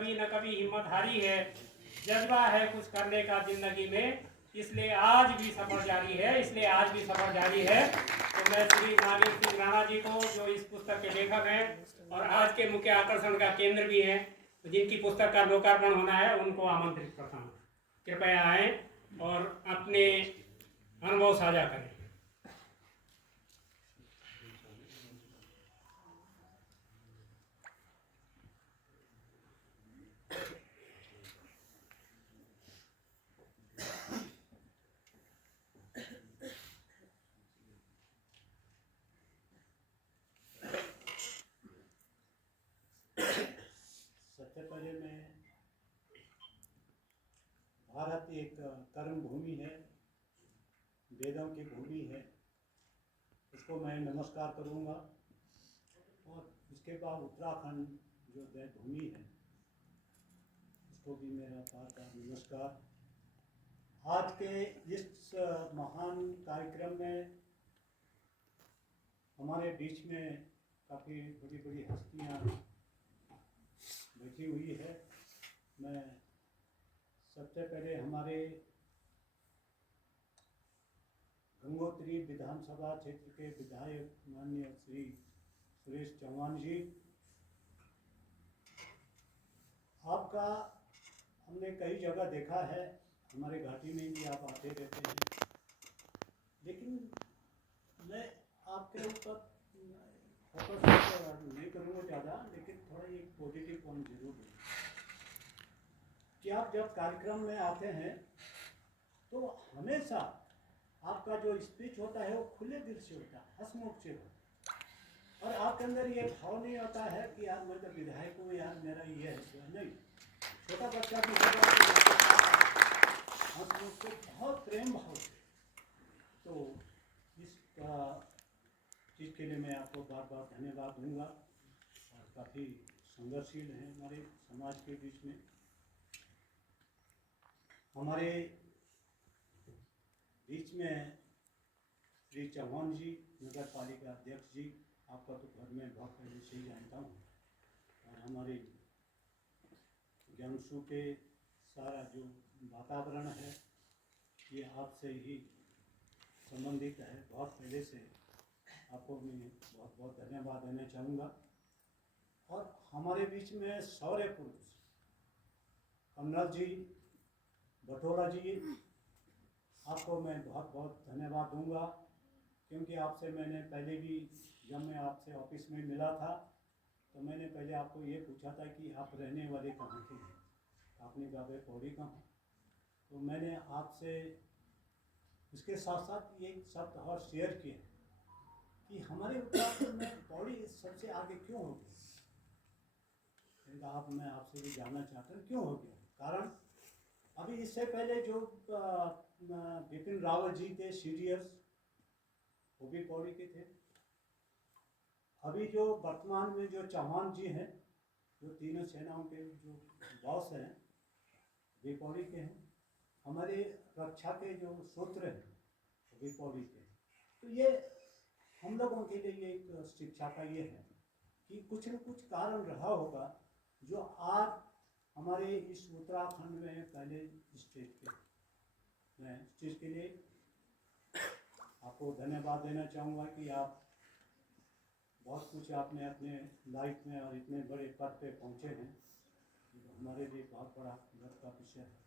कभी न कभी हिम्मत हारी है, जज्बा है कुछ करने का जिंदगी में, इसलिए आज भी सफर जारी है। तो मैं श्री नागेंद्र सिंह राणा जी को, जो इस पुस्तक के लेखक हैं और आज के मुख्य आकर्षण का केंद्र भी हैं, जिनकी पुस्तक का लोकार्पण होना है, उनको आमंत्रित करता हूँ। कृपया आएँ और अपने अनुभव साझा करें। सबसे पहले मैं, भारत एक कर्म भूमि है, वेदों की भूमि है, उसको मैं नमस्कार करूँगा। और इसके बाद उत्तराखंड जो देवभूमि है, उसको भी मेरा बार बार नमस्कार। आज के इस महान कार्यक्रम में हमारे बीच में काफ़ी बड़ी बड़ी हस्तियाँ बैठी हुई है। मैं सबसे पहले हमारे गंगोत्री विधानसभा क्षेत्र के विधायक माननीय श्री सुरेश चौहान जी, आपका हमने कई जगह देखा है, हमारे घाटी में भी आप आते रहते हैं, लेकिन मैं आपके ऊपर फोकस नहीं करूँगा ज़्यादा, लेकिन थोड़ा एक पॉजिटिव पॉइंट जरूर है कि आप जब कार्यक्रम में आते हैं तो हमेशा आपका जो स्पीच होता है वो खुले दिल से होता है, हंसमुख से होता है, और आपके अंदर ये भाव नहीं होता है कि यार मैं तो विधायक हूँ, यार मेरा ये है, नहीं। छोटा बच्चा भी होगा हंसमुख से, बहुत प्रेम भाव से। तो इस चीज़ के लिए मैं आपको बार बार धन्यवाद दूंगा। और काफ़ी संघर्षशील हैं हमारे समाज के बीच में। हमारे बीच में श्री चौहान जी, नगर पालिका अध्यक्ष जी, आपका तो घर में बहुत पहले से ही जानता हूँ, और हमारे ज्ञानसू के सारा जो वातावरण है ये आपसे ही संबंधित है, बहुत पहले से आपको मैं बहुत बहुत धन्यवाद देना चाहूँगा। और हमारे बीच में शौर्य पुरुष कमल जी, बटोला जी, आपको मैं बहुत बहुत धन्यवाद दूंगा, क्योंकि आपसे मैंने पहले भी, जब मैं आपसे ऑफिस में मिला था तो मैंने पहले आपको ये पूछा था कि आप रहने वाले कहाँ के हैं। आपने कहा भाई पौड़ी कहाँ। तो मैंने आपसे इसके साथ साथ ये शब्द और शेयर किए कि हमारे उत्तराखंड में पौड़ी सबसे आगे क्यों हो गई। आप, मैं आपसे भी जानना चाहता हूँ क्यों हो गया। कारण अभी इससे पहले जो बिपिन रावत जी थे सीडीएस, वो भी पौड़ी के थे। अभी जो वर्तमान में जो चौहान जी हैं, जो तीनों सेनाओं के जो बॉस हैं, वे पौड़ी के हैं। हमारे रक्षा के जो सूत्र हैं वे पौड़ी के हैं। तो ये हम लोगों के लिए एक शिक्षा का ये है कि कुछ न कुछ कारण रहा होगा जो आज हमारे इस उत्तराखंड में पहले स्टेज पे। मैं इस चीज़ के लिए आपको धन्यवाद देना चाहूँगा कि आप बहुत कुछ आपने अपने लाइफ में और इतने बड़े पद पे पहुँचे हैं, तो हमारे लिए बहुत बड़ा गर्व का विषय है।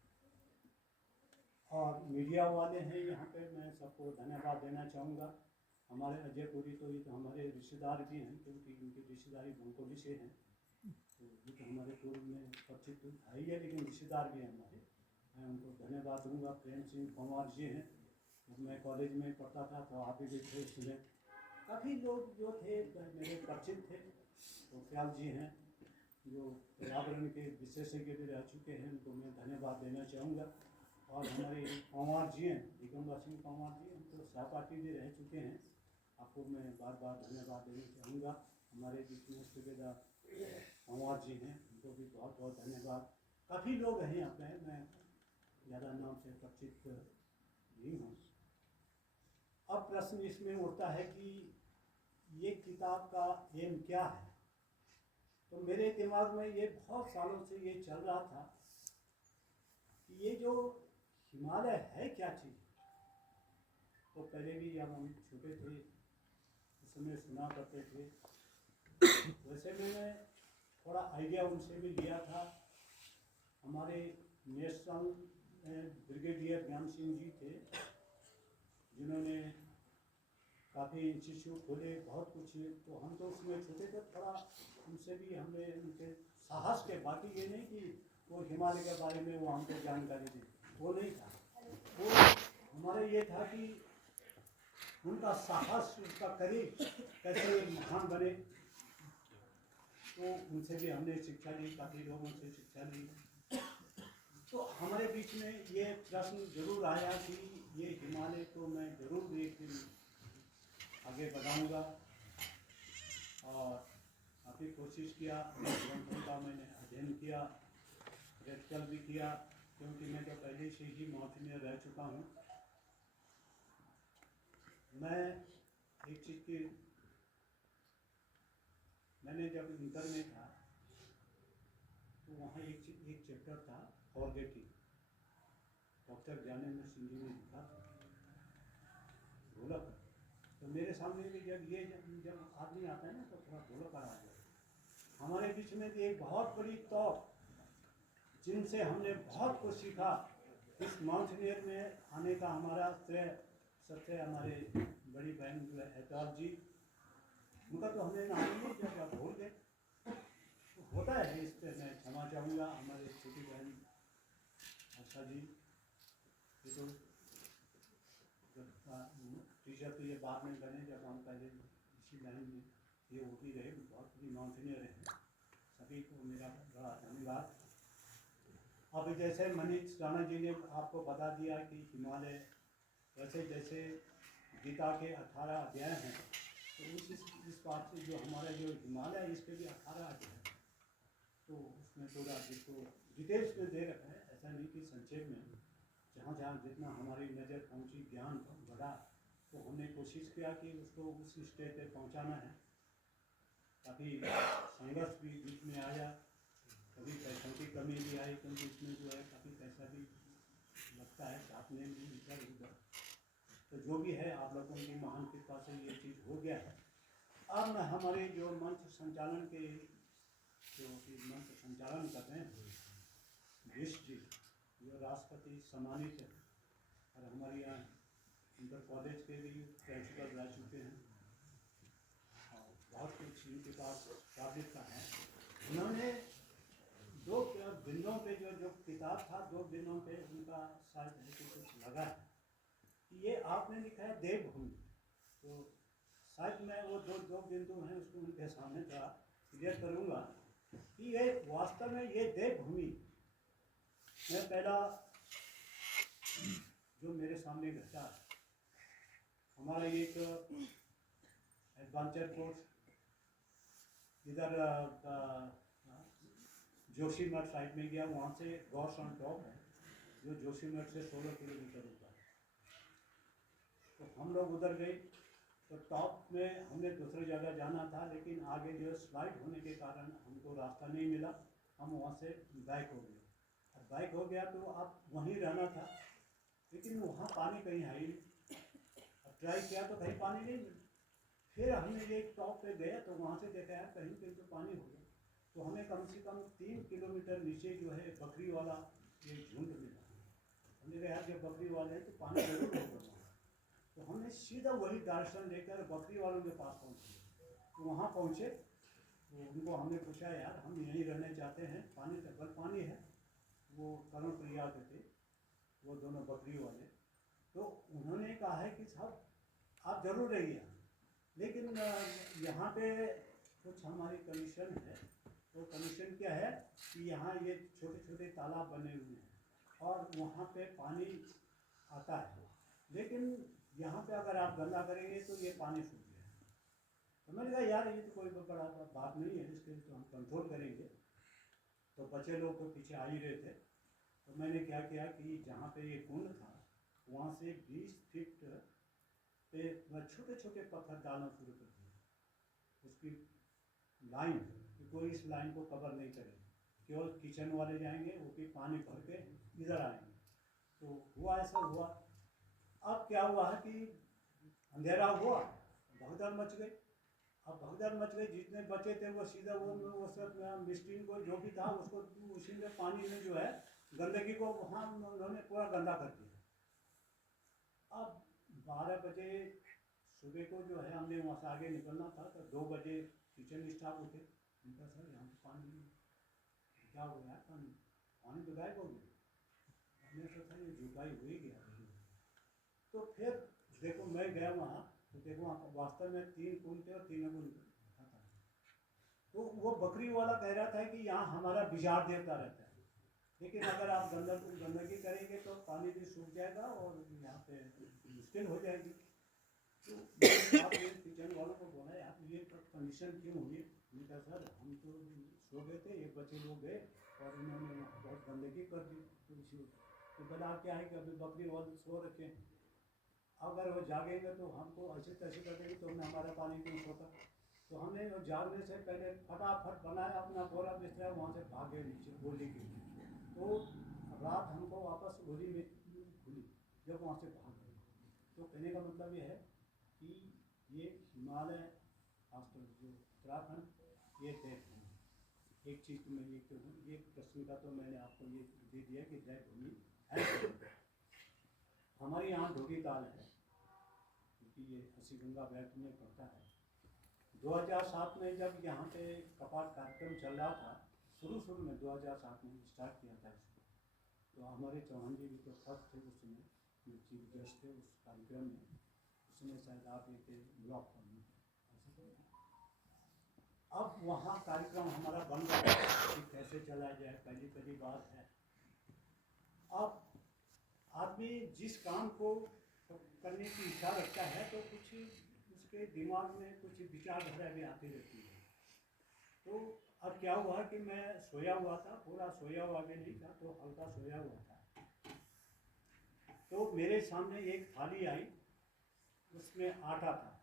और मीडिया वाले हैं यहाँ पे, मैं सबको धन्यवाद देना चाहूँगा। हमारे अजय पुरी तो ये तो हमारे रिश्तेदार भी हैं, क्योंकि उनकी रिश्तेदारी भूलकोली से है, तो ये तो हमारे पूर्व में परिचित है ही है, लेकिन रिश्तेदार भी हैं हमारे। मैं उनको धन्यवाद दूँगा। प्रेम सिंह पंवार जी हैं, जब मैं कॉलेज में पढ़ता था तो आप भी थे उसमें। काफ़ी लोग जो थे मेरे परिचित थे। तो ख्याल जी हैं जो पर्यावरण के विशेषज्ञ भी रह चुके हैं, उनको मैं धन्यवाद देना चाहूँगा। और हमारे पंवार जी हैं, दिगंबर सिंह पंवार जी, हम तो सहपाठी भी रह चुके हैं, आपको मैं बार बार धन्यवाद देना चाहूँगा। हमारे बीच में सुबेदार पंवार जी हैं, उनको भी बहुत बहुत धन्यवाद। काफ़ी लोग हैं यहाँ पे, मैं ज़्यादा नाम से परिचित नहीं हूँ। अब प्रश्न इसमें उठता है कि ये किताब का एम क्या है। तो मेरे दिमाग में ये बहुत सालों से ये चल रहा था कि ये जो हिमालय है क्या चीज़। तो पहले भी जब हम छोटे थे उस समय सुना करते थे, वैसे मैंने थोड़ा आइडिया उनसे भी लिया था। हमारे नेशनल ब्रिगेडियर ज्ञान सिंह जी थे, जिन्होंने काफ़ी इंस्टीट्यूट खोले, बहुत कुछ। तो हम तो उसमें छोटे थे, थोड़ा उनसे भी हमने उनके साहस के, बाकी ये नहीं कि वो हिमालय के बारे में वो हमको जानकारी दी, वो नहीं था। वो हमारे ये था कि उनका साहस, उसका करीब कैसे महान बने। तो उनसे भी हमने शिक्षा ली, काफ़ी लोगों से शिक्षा ली। तो हमारे बीच में ये प्रश्न जरूर आया कि ये हिमालय को मैं जरूर एक दिन आगे बढ़ाऊंगा, और काफ़ी कोशिश किया। ग्रंथों का मैंने अध्ययन किया, प्रैक्टिकल भी किया, क्योंकि मैं तो पहले से ही माउंटेनियर रह चुका हूँ। मैं एक चीज़ की, मैंने जब इंटर में था तो वहाँ एक चैप्टर था फॉरगेटिंग, डॉक्टर ज्ञानेंद्र सिंह जी ने लिखा था, ढोलक। तो मेरे सामने भी जब आदमी आता है ना तो थोड़ा ढोलक आ जाए। हमारे बीच में भी एक बहुत बड़ी तौर, जिनसे हमने बहुत कुछ सीखा। इस माउंटेनियर में आने का हमारा श्रेय सबसे हमारे बड़ी बहन जो है एतौर जी, उनका तो हमने नाम ही नहीं लिया, भूल गए। तो होता है, इस पर मैं क्षमा चाहूँगा। हमारे छोटी बहन आशा जी, ये तो जब टीचर तो ये बाद में बने, जब हम पहले इसी लाइन में ये होती रहे, बहुत बड़ी माउंटेनियर रहे। सभी को मेरा बड़ा धन्यवाद। अब जैसे मनीष राणा जी ने आपको बता दिया कि हिमालय, वैसे जैसे गीता के 18 अध्याय हैं, तो इस बात से जो हमारा जो हिमालय है, इस पर भी 18 अध्याय, तो उसमें पूरा जिसको डिटेल्स में दे रखा है। ऐसा नहीं कि संक्षेप में, जहाँ जहाँ जितना हमारी नज़र पहुँची, ज्ञान बढ़ा, तो हमने कोशिश किया कि उसको उस स्टेज पे पहुँचाना है। काफ़ी संघर्ष भी बीच में आया, कभी पैसों की कमी भी आई, क्योंकि इसमें जो है काफ़ी पैसा भी लगता है छापने में इधर उधर। तो जो भी है, आप लोगों की महान कृपा से ये चीज़ हो गया है। अब मैं हमारे जो मंच संचालन के जो मंच संचालन कर रहे हैं, विश जी जो राष्ट्रपति सम्मानित है, और हमारे यहाँ इंटर कॉलेज के भी प्रिंसिपल रह चुके हैं, और बहुत कुछ इनके पास काबिलियत है। उन्होंने 2 बिंदुओं पे जो किताब था, 2 बिंदुओं पे उनका शायद है कि कुछ लगा है कि ये आपने लिखा है देवभूमि। तो शायद मैं वो दो बिंदु हैं उसको उनके सामने थोड़ा क्लियर करूँगा कि ये वास्तव में ये देवभूमि में पहला जो मेरे सामने घटा है, हमारा एक एडवेंचर कोर्स इधर जोशीमठ साइड में गया, वहाँ से गॉड्स ऑन टॉप है जो जोशीमठ से 16 किलोमीटर ऊपर है। तो हम लोग उधर गए, तो टॉप में हमने दूसरी जगह जाना था, लेकिन आगे जो स्लाइड होने के कारण हमको रास्ता नहीं मिला, हम वहाँ से बैक हो गए। अब बैक हो गया तो अब वहीं रहना था, लेकिन वहाँ पानी कहीं है ही नहीं। अब ट्राई किया तो कहीं पानी नहीं मिला। फिर हमने एक टॉप पे गया तो वहाँ से देखा यार कहीं कहीं तो पानी हो गया। तो हमें कम से कम 3 किलोमीटर नीचे जो है बकरी वाला एक झुंड मिला। हमने कहा यार जब बकरी वाले हैं तो पानी जरूर होगा। तो हमने सीधा वही डायरेक्शन लेकर बकरी वालों के पास पहुँचे। तो वहाँ पहुँचे तो उनको हमने पूछा यार हम यहीं रहने चाहते हैं, पानी तक पानी है। वो करण प्रिया के थे, वो दोनों बकरी वाले। तो उन्होंने कहा है कि साहब आप जरूर रहिए, लेकिन यहाँ पे कुछ हमारी कमीशन है। तो कमीशन क्या है कि यहाँ ये छोटे छोटे तालाब बने हुए हैं और वहाँ पे पानी आता है, लेकिन यहाँ पे अगर आप गंदा करेंगे तो ये पानी सूख जाएगा। तो मैंने कहा यार ये तो कोई बड़ा बात नहीं है, इसके तो हम कंट्रोल करेंगे। तो बच्चे लोग तो पीछे आ ही रहे थे। तो मैंने क्या किया कि जहाँ पे ये कुंड था वहाँ से 20 फीट पे छोटे छोटे पत्थर डालना शुरू कर दिया, उसकी लाइन कि कोई इस लाइन को कवर नहीं करे, केवल किचन वाले जाएंगे, वो भी पानी भर के इधर आएंगे। तो हुआ ऐसा हुआ। अब क्या हुआ है कि अंधेरा हुआ, भगदड़ मच गई। अब भगदड़ मच गई, जितने बचे थे वो सीधा वो सब मिस्त्री को जो भी था उसको उसी में पानी में जो है गंदगी को वहाँ उन्होंने पूरा गंदा कर दिया। अब 12 बजे सुबह को जो है हमने वहाँ से आगे निकलना था, तो 2 बजे किचन स्टाफ उठे। उनका सर यहाँ पे पानी नहीं, क्या हो रहा है, पानी तो गायब हो गया। हमने सोचा ये जुटाई हो ही गया। तो फिर देखो मैं गया वहाँ, तो देखो वहाँ वास्तव में 3 कुंड थे और 3 कुंड था। तो वो बकरी वाला कह रहा था कि यहाँ हमारा बिजार देवता रहता है, लेकिन अगर आप गंदगी करेंगे तो पानी भी सूख जाएगा और यहाँ पे मुश्किल हो जाएगी। तो किचन वालों को बोला यार ये कंडीशन क्यों हुई? मैंने कहा सर हम तो सो गए थे, 1 बजे लोग गए और इन्होंने बहुत गंदगी कर दी। तो बोला क्या है कि अभी बकरी वाले सो रखे, अगर वो जागेंगे तो हमको ऐसे तैसे कर देंगे, तो हमने हमारा पानी क्यों सोता। तो हमने जागने से पहले फटाफट बनाया अपना बोरा बिस्तरा, वहाँ से भागे नीचे गोली की। तो रात हमको वापस गोली में खुली जब वहाँ से भाग गए। तो कहने का मतलब ये है कि ये हिमालय खासकर जो उत्तराखंड ये देवभूमि। एक चीज़ तो मैं ये कहूँ, ये प्रश्न का तो मैंने आपको ये दे दिया कि देवभूमि है। हमारे यहाँ ढोगी ताल है, क्योंकि ये हसी गंगा बेल्ट में पड़ता है। 2007 में जब यहाँ पे कपाट कार्यक्रम चल रहा था, शुरू में 2007 में स्टार्ट किया था इसको, तो हमारे चौहान जी भी तो फर्स्ट थे उस समय, चीफ गेस्ट थे उस कार्यक्रम में। उसमें शायद आप ये थे ब्लॉक में। अब वहाँ कार्यक्रम हमारा बन रहा है कि कैसे चलाया जाए, पहली बात है। अब आदमी जिस काम को करने की इच्छा रखता है तो कुछ उसके दिमाग में कुछ विचारधारा भी आती रहती है। तो अब क्या हुआ कि मैं सोया हुआ था, पूरा सोया हुआ भी नहीं था, तो हल्का सोया हुआ था। तो मेरे सामने एक थाली आई, उसमें आटा था,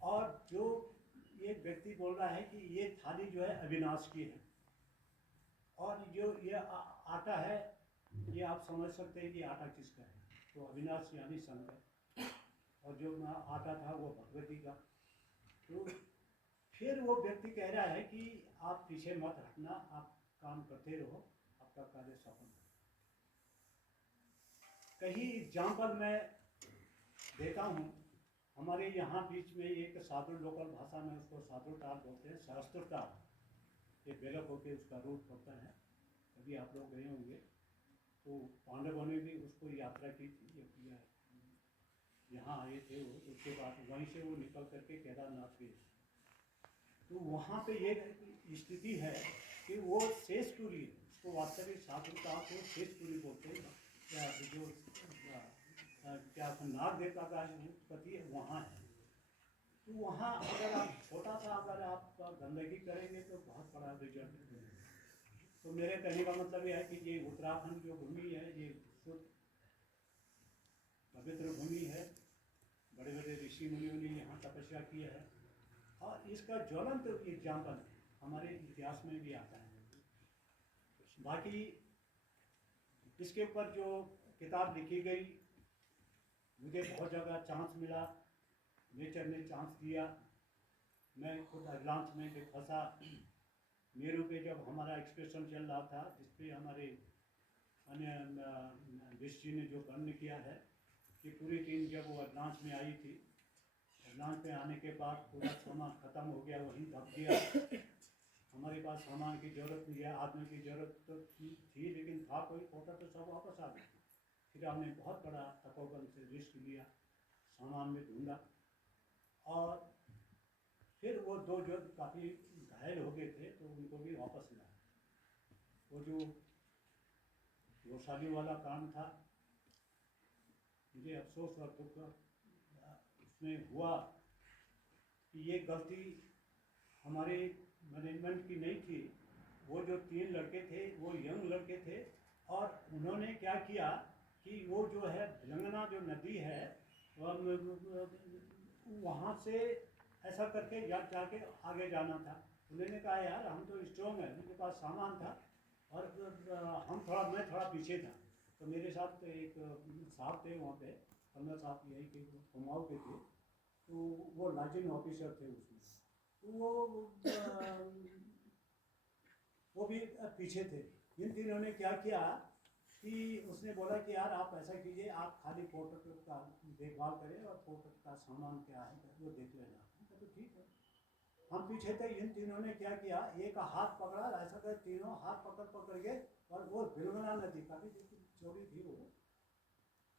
और जो एक व्यक्ति बोल रहा है कि ये थाली जो है अविनाश की है, और जो ये आटा है ये आप समझ सकते हैं कि आटा किसका है। तो अविनाश यानी शंकर, और जो आटा था वो भगवती का। तो फिर वो व्यक्ति कह रहा है कि आप पीछे मत हटना, आप काम करते रहो, आपका कार्य सफल हो। कहीं एग्जाम्पल मैं देता हूँ, हमारे यहाँ बीच में एक साधु, लोकल भाषा में उसको साधु ताल बोलते हैं, सहस्त्र ताल, ये बेलक होके उसका रूट पड़ता है। कभी आप लोग गए होंगे, तो पांडवों ने भी उसको यात्रा की थी, यहाँ आए थे वो, उसके बाद वहीं से वो निकल करके केदारनाथ गए। तो वहाँ पे ये स्थिति है कि वो शेषपुरी, उसको वास्तविक साधुता को शेषपुरी बोलते हैं, जो क्या नाग देवता का उत्पत्ति है वहाँ है। तो वहाँ अगर आप छोटा सा अगर आप गंदगी करेंगे तो बहुत बड़ा रिजल्ट मिलेगा। तो मेरे कहने का मतलब यह है कि ये उत्तराखंड जो भूमि है ये शुद्ध पवित्र भूमि है, बड़े बड़े ऋषि मुनियों ने यहाँ तपस्या की है, और इसका ज्वलंत एग्जाम्पल हमारे इतिहास में भी आता है। बाकी इसके ऊपर जो किताब लिखी गई, मुझे बहुत जगह चांस मिला, नेचर ने चांस दिया, मैं खुद अगलांच में जब फंसा, मेरू पे जब हमारा एक्सप्रेशन चल रहा था, जिस पे हमारे अन्य जी ने जो वर्णन किया है कि पूरी टीम जब वो अगलांच में आई थी, अगलांच में आने के बाद पूरा सामान ख़त्म हो गया, वहीं दब गया। हमारे पास सामान की ज़रूरत नहीं है, आदमी की ज़रूरत तो थी लेकिन था कोई खोटा, तो सब वापस आ गए। फिर हमने बहुत बड़ा तपोवन से रिस्क लिया, सामान में ढूंढा, और फिर वो 2 जो काफ़ी घायल हो गए थे तो उनको भी वापस लाया। वो जो गौशाली वाला काम था, मुझे अफसोस और दुख उसमें हुआ कि ये गलती हमारे मैनेजमेंट की नहीं थी। वो जो 3 लड़के थे वो यंग लड़के थे, और उन्होंने क्या किया कि वो जो है भिलंगना जो नदी है वहाँ से ऐसा करके जाके आगे जाना था। उन्होंने कहा यार हम तो स्ट्रॉन्ग है, उनके पास सामान था और मैं थोड़ा पीछे था। तो मेरे साथ एक साहब थे वहाँ पे, कमर साहब यही के कुमाऊँ के थे, तो वो लाजिन ऑफिसर थे उसमें, तो वो भी पीछे थे। इन तीनों ने क्या किया कि उसने बोला कि यार आप ऐसा कीजिए, आप खाली पोर्टर का देखभाल करें और पोर्टर का सामान क्या है वो देख लेना। तो ठीक है, हम पीछे थे। इन तीनों ने क्या किया, एक हाथ पकड़ा, ऐसा कर तीनों हाथ पकड़ के और वो बिलगना नदी काफ़ी चौड़ी थी वो,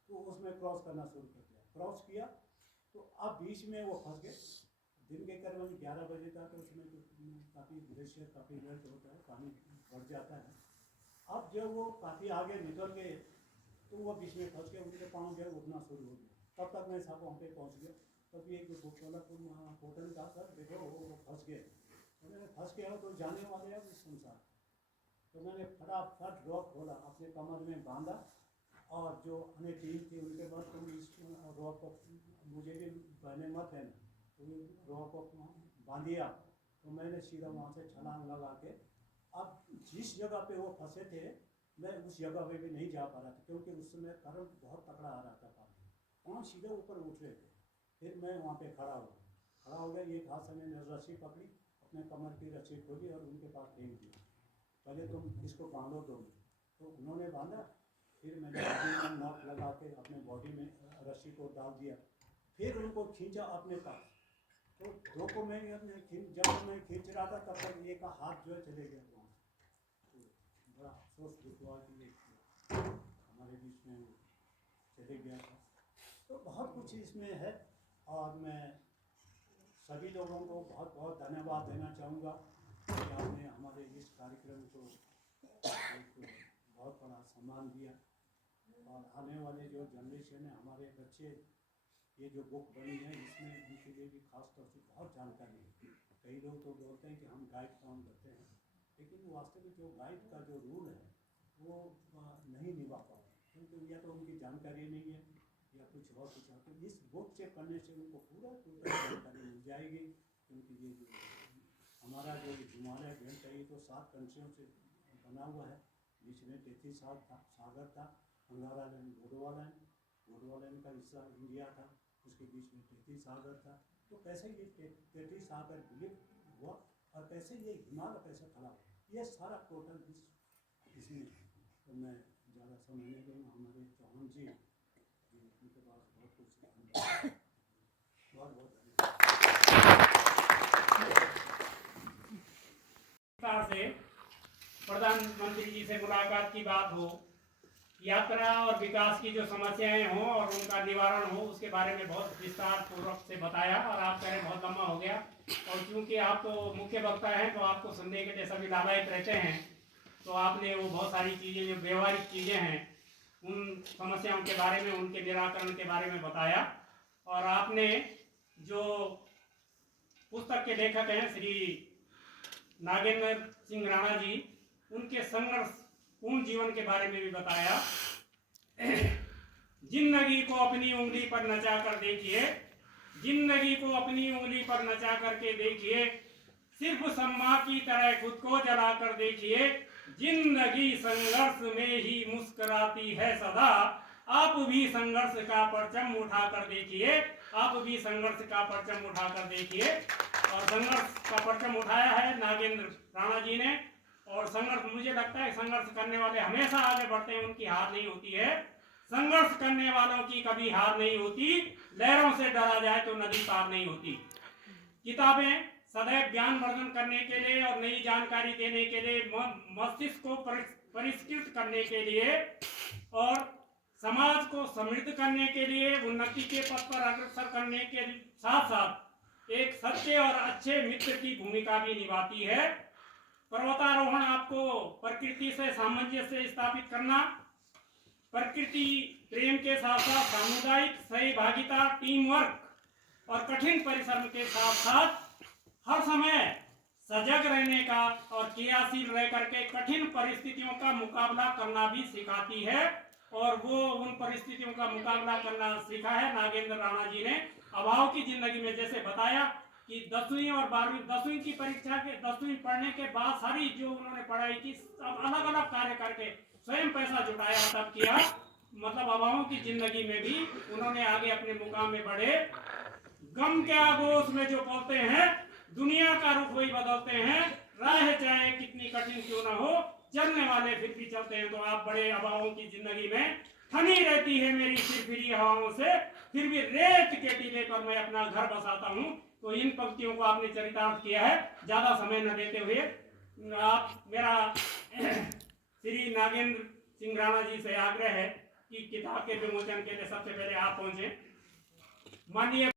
तो उसमें क्रॉस करना शुरू कर दिया। क्रॉस किया तो अब बीच में वो फंस गए। दिन के करीबन 11 बजे था, तो उसमें काफ़ी ग्लेशियर काफ़ी गर्द होता है, पानी बढ़ जाता है। अब जब वो काफ़ी आगे निकल गए तो वो बीच में फंस गए, उनके पाँव जो उठना शुरू हो गया। तब तक मैं साहब वहाँ पे पहुँच गया। तभी एक होटल था, सर देखो वो फंस गए। तो मैंने फंस गया तो जाने वाले हैं उस संसार। तो मैंने फटाफट रॉक खोला, अपने कमर में बांधा और जो अन्य टीम थी उनके बाद तुम इस रॉक को मुझे भी बहने मत देना, तो रॉक को बांध दिया। तो मैंने सीधा वहाँ से छलांग लगा के, अब जिस जगह पे वो फंसे थे मैं उस जगह पे भी नहीं जा पा रहा था, क्योंकि उस समय करंट बहुत तकड़ा आ रहा था, पानी वहाँ सीधे ऊपर उठ रहे थे। फिर मैं वहाँ पे खड़ा हो गया। एक हाथ से मैंने रस्सी पकड़ी, अपने कमर की रस्सी खोली और उनके पास फेंक दिया। पहले तुम इसको बांधो दो। तो उन्होंने बांधा, फिर मैंने बॉडी में नॉट लगा के अपने बॉडी में रस्सी को डाल दिया, फिर उनको खींचा अपने पास। तो दो को मैं जब मैं खींच रहा था तब तक एक हाथ जो है चले गया वहाँ। तो बड़ा अफसोस दुख हुआ कि हमारे बीच में चले गया था। तो बहुत कुछ इसमें है और मैं सभी लोगों को बहुत बहुत धन्यवाद देना चाहूँगा कि आपने हमारे इस कार्यक्रम को एक बहुत बड़ा सम्मान दिया। और आने वाले जो जनरेशन है, हमारे बच्चे, ये जो बुक बनी है इसमें उनके लिए भी खास तौर से बहुत जानकारी है। कई लोग तो बोलते हैं कि हम गाइड काम करते हैं, लेकिन वास्तविक जो गाइड का जो रूल है वो नहीं निभा पाते, क्योंकि या तो उनकी जानकारी नहीं है या कुछ और कुछ। तो इस बुक से पढ़ने से उनको पूरा जानकारी मिल जाएगी, क्योंकि ये जो हमारा जो हिमालय बेल्ट है ये तो 7 कंट्रियों से बना हुआ है। बीच में 33 सागर था, अंगारालैंड, गोंडवालैंड का हिस्सा इंडिया था, उसके बीच में 33 सागर था। तो कैसे ये 33 सागर विलुप्त हुआ और कैसे ये हिमालय कैसे खड़ा हुआ, ये सारा टोटल इसमें। तो मैं ज़्यादा समय नहीं दूँगा, हमारे चौहान जी उनके पास बहुत कुछ बहुत बहुत से प्रधानमंत्री जी से मुलाकात की बात हो, यात्रा और विकास की जो समस्याएं हों और उनका निवारण हो, उसके बारे में बहुत विस्तार पूर्वक से बताया। और आप कह रहे बहुत लंबा हो गया, और क्योंकि आप तो मुख्य वक्ता हैं तो आपको सुनने के लिए सभी लाभायित रहते हैं, तो आपने वो बहुत सारी चीज़ें जो व्यवहारिक चीज़ें हैं उन समस्याओं के बारे में, उनके निराकरण के बारे में बताया। और आपने जो पुस्तक के लेखक हैं श्री नागेंद्र सिंह राणा जी, उनके संघर्षपूर्ण जीवन के बारे में भी बताया। जिंदगी को अपनी उंगली पर नचा कर देखिए, जिंदगी को अपनी उंगली पर नचा करके देखिए, सिर्फ सम्मा की तरह खुद को जला कर देखिए, जिंदगी संघर्ष में ही मुस्कुराती है सदा, आप भी संघर्ष का परचम उठा कर देखिए, आप भी संघर्ष का परचम उठा कर देखिए। और संघर्ष का परचम उठाया है नागेंद्र राणा जी ने। और संघर्ष, मुझे लगता है संघर्ष करने वाले हमेशा आगे बढ़ते हैं, उनकी हार नहीं होती है। संघर्ष करने वालों की कभी हार नहीं होती, लहरों से डरा जाए तो नदी पार नहीं होती। किताबें सदैव ज्ञान वर्धन करने के लिए और नई जानकारी देने के लिए, मस्तिष्क को परिष्कृत करने के लिए और समाज को समृद्ध करने के लिए, उन्नति के पथ पर अग्रसर करने के साथ साथ एक सच्चे और अच्छे मित्र की भूमिका भी निभाती है। पर्वतारोहण आपको प्रकृति से सामंजस्य स्थापित करना, प्रकृति प्रेम के साथ साथ सामुदायिक सहभागिता, टीम वर्क और कठिन परिश्रम के साथ साथ हर समय सजग रहने का और क्रियाशील रह करके कठिन परिस्थितियों का मुकाबला करना भी सिखाती है। और वो उन परिस्थितियों का मुकाबला करना सीखा है नागेंद्र राणा जी ने। अभाव की जिंदगी में जैसे बताया कि 10वीं और 12वीं 10वीं की परीक्षा के 10वीं पढ़ने के बाद सारी जो उन्होंने पढ़ाई की सब अलग अलग कार्य करके स्वयं पैसा जुटाया तब किया, मतलब अभावों की जिंदगी में भी उन्होंने आगे अपने मुकाम में बढ़े। गम के आगोश में जो बोलते हैं दुनिया का रुख वही बदलते हैं, राह चाहे कितनी कठिन क्यों ना हो चलने वाले फिर भी चलते हैं। तो आप बड़े अभावों की जिंदगी में थनी रहती है मेरी फिरफिरी हवाओं से, फिर भी रेत के टीले पर मैं अपना घर बसाता हूँ। तो इन पंक्तियों को आपने चरितार्थ किया है। ज्यादा समय न देते हुए आप मेरा श्री नागेंद्र सिंह राणा जी से आग्रह है कि किताब के विमोचन के लिए सबसे पहले आप पहुंचे। माननीय